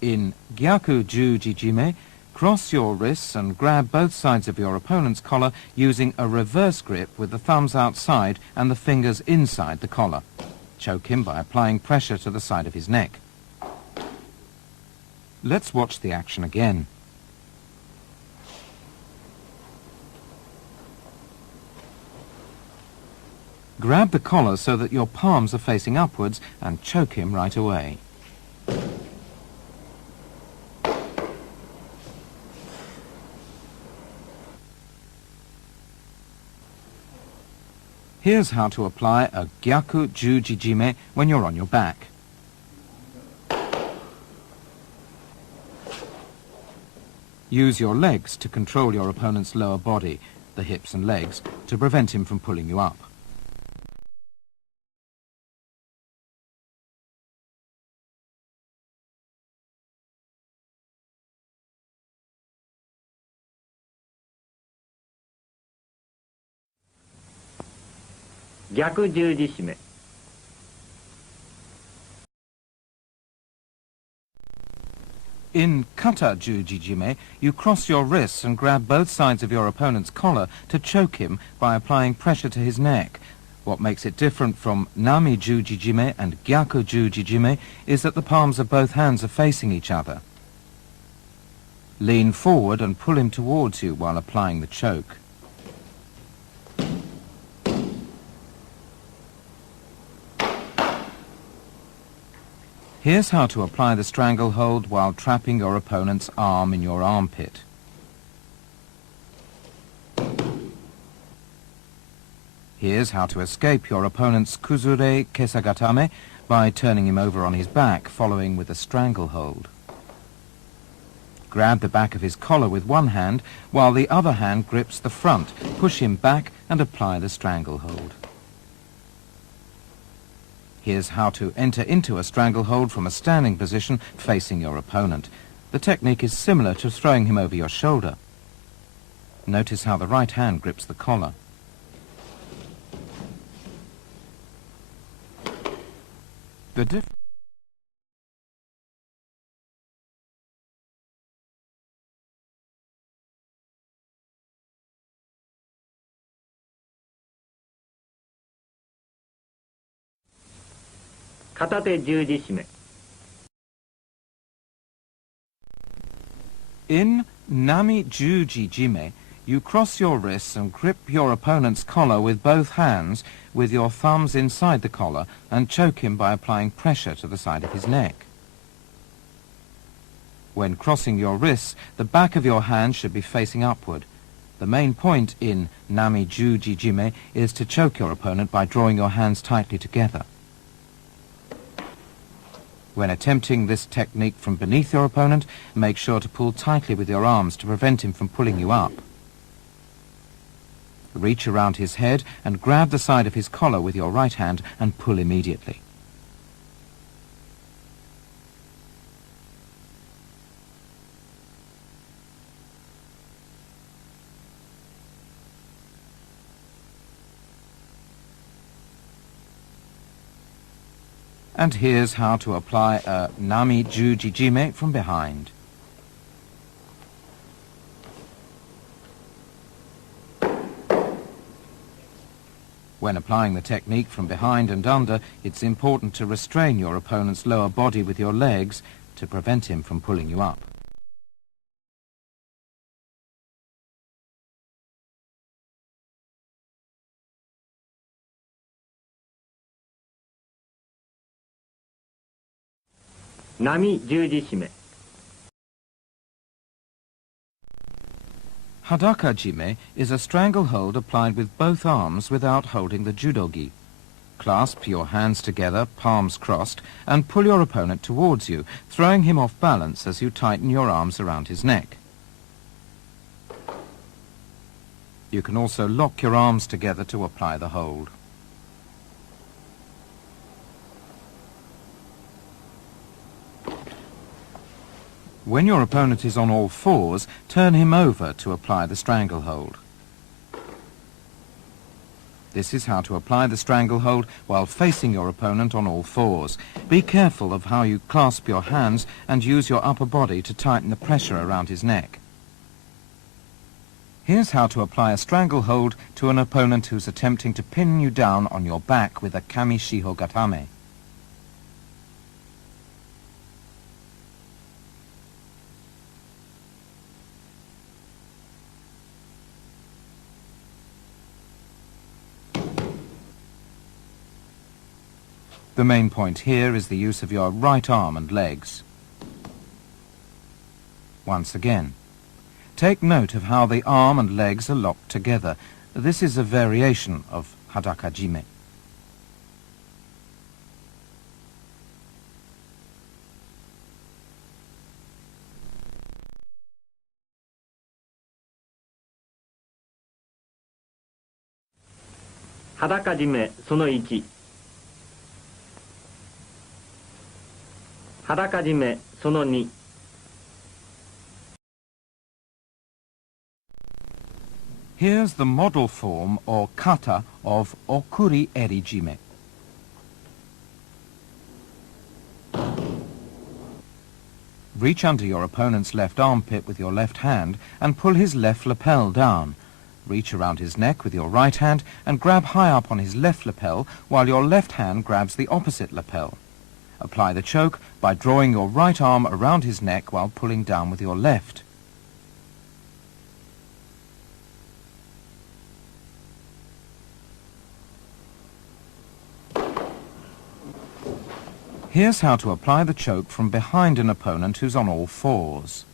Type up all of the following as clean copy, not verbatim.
In Gyaku Jujijime, cross your wrists and grab both sides of your opponent's collar using a reverse grip with the thumbs outside and the fingers inside the collar. Choke him by applying pressure to the side of his neck. Let's watch the action again. Grab the collar so that your palms are facing upwards and choke him right away. Here's how to apply a Gyaku Jujijime when you're on your back. Use your legs to control your opponent's lower body, the hips and legs, to prevent him from pulling you up. Gyaku Jujishime. In Kata Jujijime, you cross your wrists and grab both sides of your opponent's collar to choke him by applying pressure to his neck. What makes it different from Nami Jujijime and Gyaku Jujijime is that the palms of both hands are facing each other. Lean forward and pull him towards you while applying the choke. Here's how to apply the stranglehold while trapping your opponent's arm in your armpit. Here's how to escape your opponent's kuzure kesagatame by turning him over on his back, following with a stranglehold. Grab the back of his collar with one hand, while the other hand grips the front. Push him back and apply the stranglehold. Here's how to enter into a stranglehold from a standing position facing your opponent. The technique is similar to throwing him over your shoulder. Notice how the right hand grips the collar. The difference Katate Jujishime. In Nami Jujijime, you cross your wrists and grip your opponent's collar with both hands with your thumbs inside the collar and choke him by applying pressure to the side of his neck. When crossing your wrists, the back of your hand should be facing upward. The main point in Nami Jujijime is to choke your opponent by drawing your hands tightly together. When attempting this technique from beneath your opponent, make sure to pull tightly with your arms to prevent him from pulling you up. Reach around his head and grab the side of his collar with your right hand and pull immediately. And here's how to apply a Nami Jujijime from behind. When applying the technique from behind and under, it's important to restrain your opponent's lower body with your legs to prevent him from pulling you up. Nami Jujishime. Hadaka Jime is a stranglehold applied with both arms without holding the judogi. Clasp your hands together, palms crossed, and pull your opponent towards you, throwing him off balance as you tighten your arms around his neck. You can also lock your arms together to apply the hold. When your opponent is on all fours, turn him over to apply the stranglehold. This is how to apply the stranglehold while facing your opponent on all fours. Be careful of how you clasp your hands and use your upper body to tighten the pressure around his neck. Here's how to apply a stranglehold to an opponent who's attempting to pin you down on your back with a kami shiho gatame. The main point here is the use of your right arm and legs. Once again, take note of how the arm and legs are locked together. This is a variation of hadaka jime. Hadaka jime その1。裸締めその2。Here's the model form or kata of okuri eri jime. Reach under your opponent's left armpit with your left hand and pull his left lapel down. Reach around his neck with your right hand and grab high up on his left lapel while your left hand grabs the opposite lapel. Apply the choke by drawing your right arm around his neck while pulling down with your left. Here's how to apply the choke from behind an opponent who's on all fours.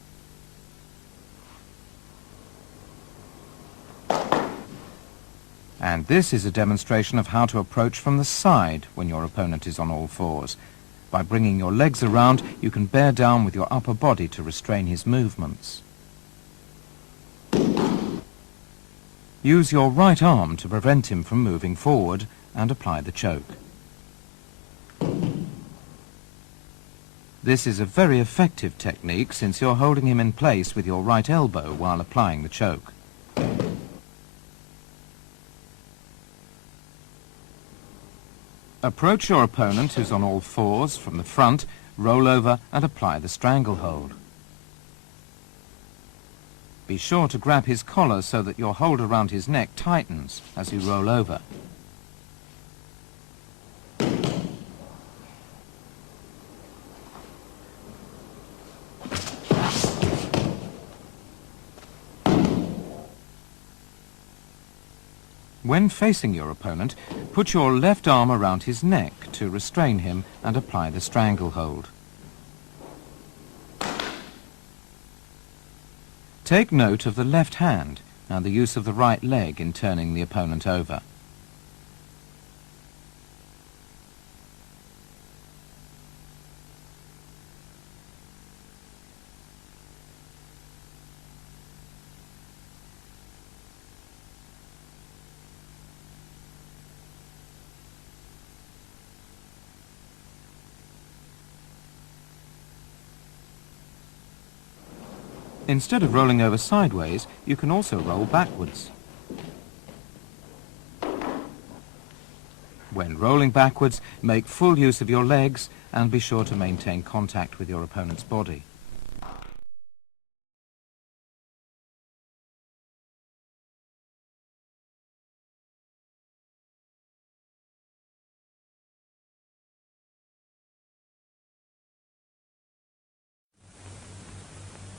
And this is a demonstration of how to approach from the side when your opponent is on all fours. By bringing your legs around, you can bear down with your upper body to restrain his movements. Use your right arm to prevent him from moving forward and apply the choke. This is a very effective technique since you're holding him in place with your right elbow while applying the choke. Approach your opponent who's on all fours from the front, roll over and apply the stranglehold. Be sure to grab his collar so that your hold around his neck tightens as you roll over. When facing your opponent, put your left arm around his neck to restrain him and apply the stranglehold. Take note of the left hand and the use of the right leg in turning the opponent over. Instead of rolling over sideways, you can also roll backwards. When rolling backwards, make full use of your legs and be sure to maintain contact with your opponent's body.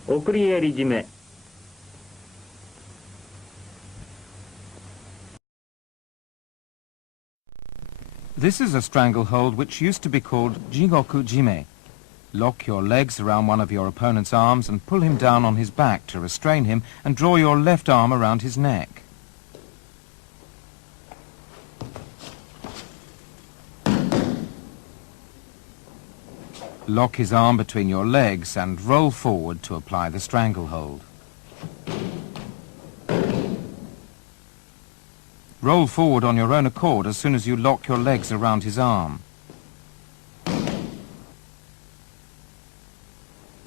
送り襟締め。This is a stranglehold which used to be called jigoku jime. Lock your legs around one of your opponent's arms and pull him down on his back to restrain him and draw your left arm around his neck. Lock his arm between your legs and roll forward to apply the stranglehold. Roll forward on your own accord as soon as you lock your legs around his arm.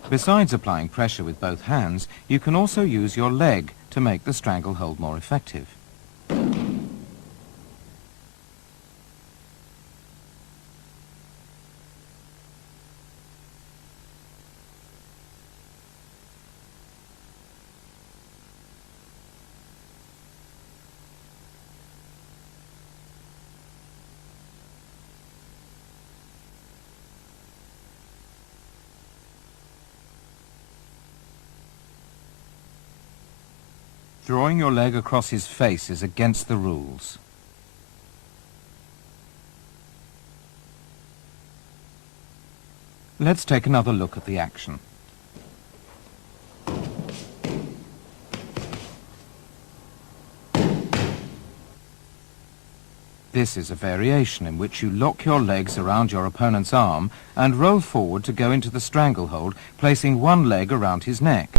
Besides applying pressure with both hands, you can also use your leg to make the stranglehold more effective. Drawing your leg across his face is against the rules. Let's take another look at the action. This is a variation in which you lock your legs around your opponent's arm and roll forward to go into the stranglehold, placing one leg around his neck.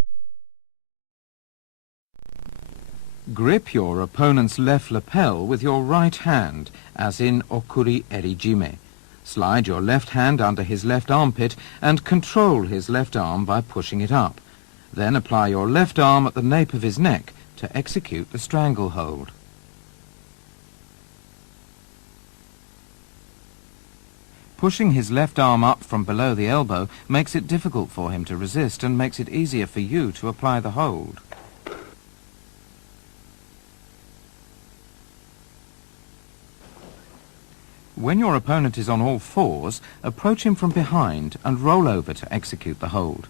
Grip your opponent's left lapel with your right hand, as in okuri erijime. Slide your left hand under his left armpit and control his left arm by pushing it up. Then apply your left arm at the nape of his neck to execute the stranglehold. Pushing his left arm up from below the elbow makes it difficult for him to resist and makes it easier for you to apply the hold. When your opponent is on all fours, approach him from behind and roll over to execute the hold.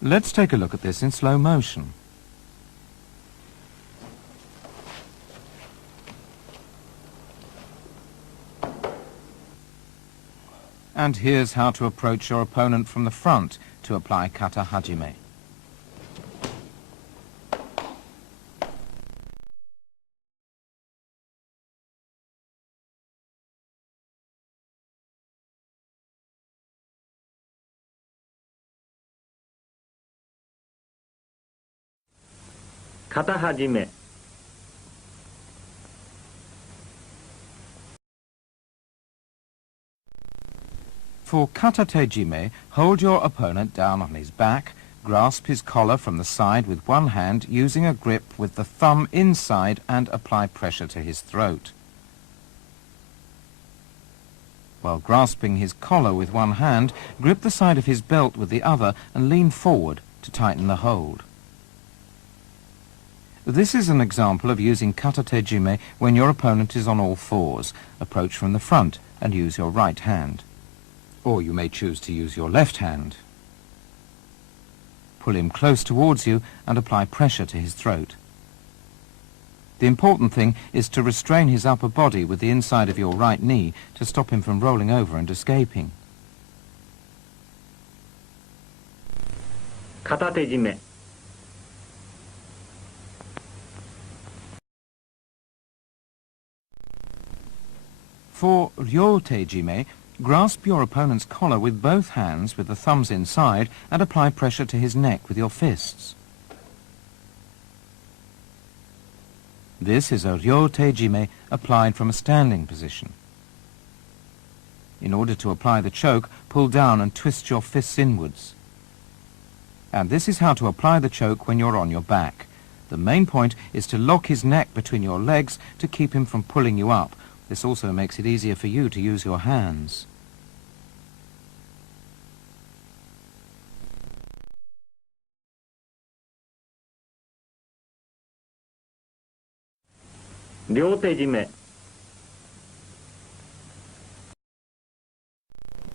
Let's take a look at this in slow motion. And here's how to approach your opponent from the front to apply kata hajime. Kata hajime. For kata tejime, hold your opponent down on his back, grasp his collar from the side with one hand using a grip with the thumb inside and apply pressure to his throat. While grasping his collar with one hand, grip the side of his belt with the other and lean forward to tighten the hold. This is an example of using kata tejime when your opponent is on all fours. Approach from the front and use your right hand. Or you may choose to use your left hand. Pull him close towards you and apply pressure to his throat. The important thing is to restrain his upper body with the inside of your right knee to stop him from rolling over and escaping. Kata tejime. For ryo tejime, grasp your opponent's collar with both hands with the thumbs inside and apply pressure to his neck with your fists. This is a ryo tejime applied from a standing position. In order to apply the choke, pull down and twist your fists inwards. And this is how to apply the choke when you're on your back. The main point is to lock his neck between your legs to keep him from pulling you up. This also makes it easier for you to use your hands. Ryo tejime.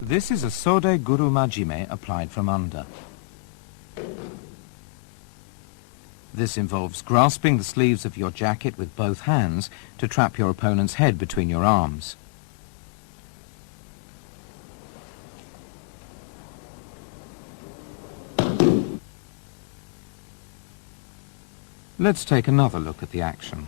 This is a sode gurumajime applied from under. This involves grasping the sleeves of your jacket with both hands to trap your opponent's head between your arms. Let's take another look at the action.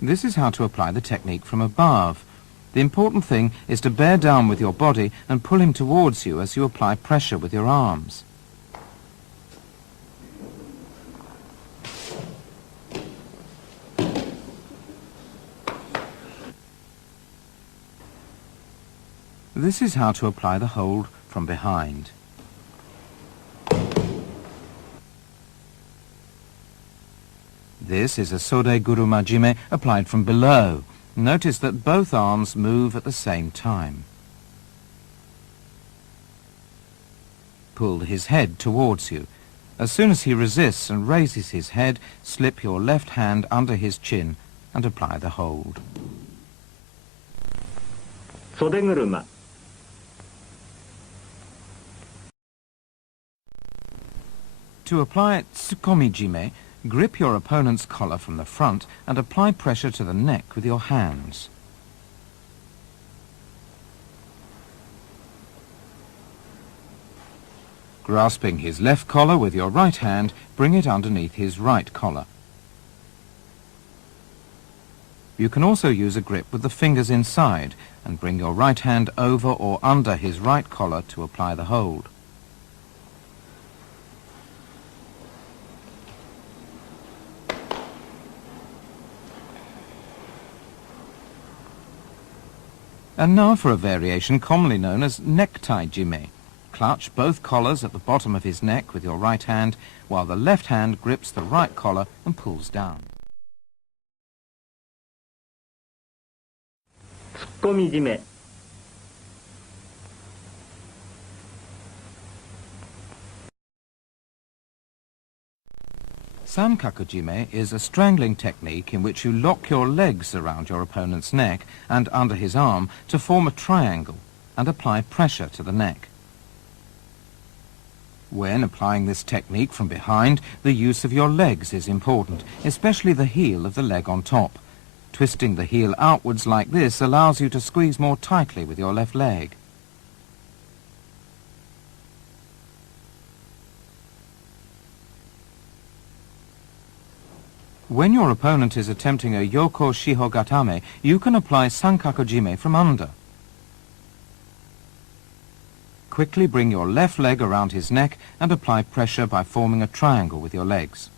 This is how to apply the technique from above. The important thing is to bear down with your body and pull him towards you as you apply pressure with your arms. This is how to apply the hold from behind. This is a sode gurumajime applied from below. Notice that both arms move at the same time. Pull his head towards you. As soon as he resists and raises his head, slip your left hand under his chin and apply the hold. 袖車 To apply tsukomi-jime, grip your opponent's collar from the front and apply pressure to the neck with your hands. Grasping his left collar with your right hand, bring it underneath his right collar. You can also use a grip with the fingers inside and bring your right hand over or under his right collar to apply the hold. And now for a variation commonly known as necktie-jime. Clutch both collars at the bottom of his neck with your right hand, while the left hand grips the right collar and pulls down. 突っ込み締め Sankaku-jime is a strangling technique in which you lock your legs around your opponent's neck and under his arm to form a triangle and apply pressure to the neck. When applying this technique from behind, the use of your legs is important, especially the heel of the leg on top. Twisting the heel outwards like this allows you to squeeze more tightly with your left leg. When your opponent is attempting a yoko shihogatame, you can apply sankaku-jime from under. Quickly bring your left leg around his neck and apply pressure by forming a triangle with your legs.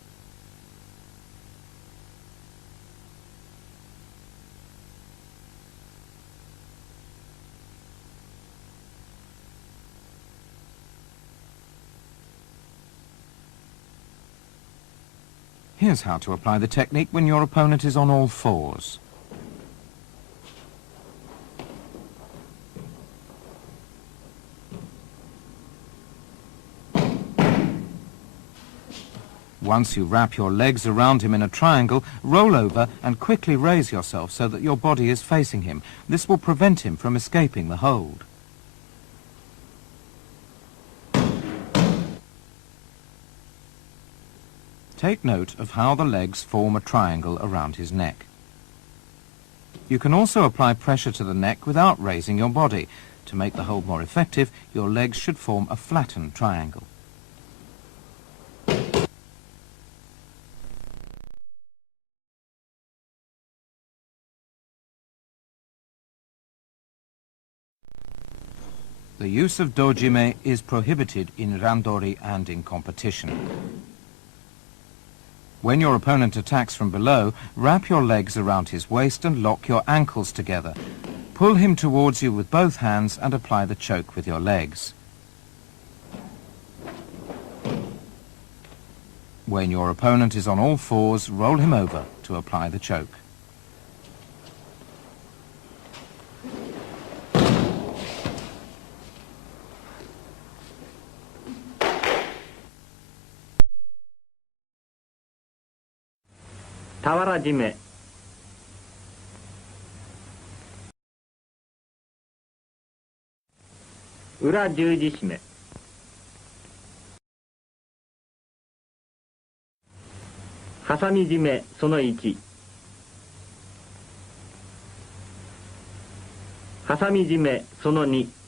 Here's how to apply the technique when your opponent is on all fours. Once you wrap your legs around him in a triangle, roll over and quickly raise yourself so that your body is facing him. This will prevent him from escaping the hold. Take note of how the legs form a triangle around his neck. You can also apply pressure to the neck without raising your body. To make the hold more effective, your legs should form a flattened triangle. The use of dojime is prohibited in randori and in competition. When your opponent attacks from below, wrap your legs around his waist and lock your ankles together. Pull him towards you with both hands and apply the choke with your legs. When your opponent is on all fours, roll him over to apply the choke.俵締め 裏十字締め ハサミ締めその1ハサミ締めその2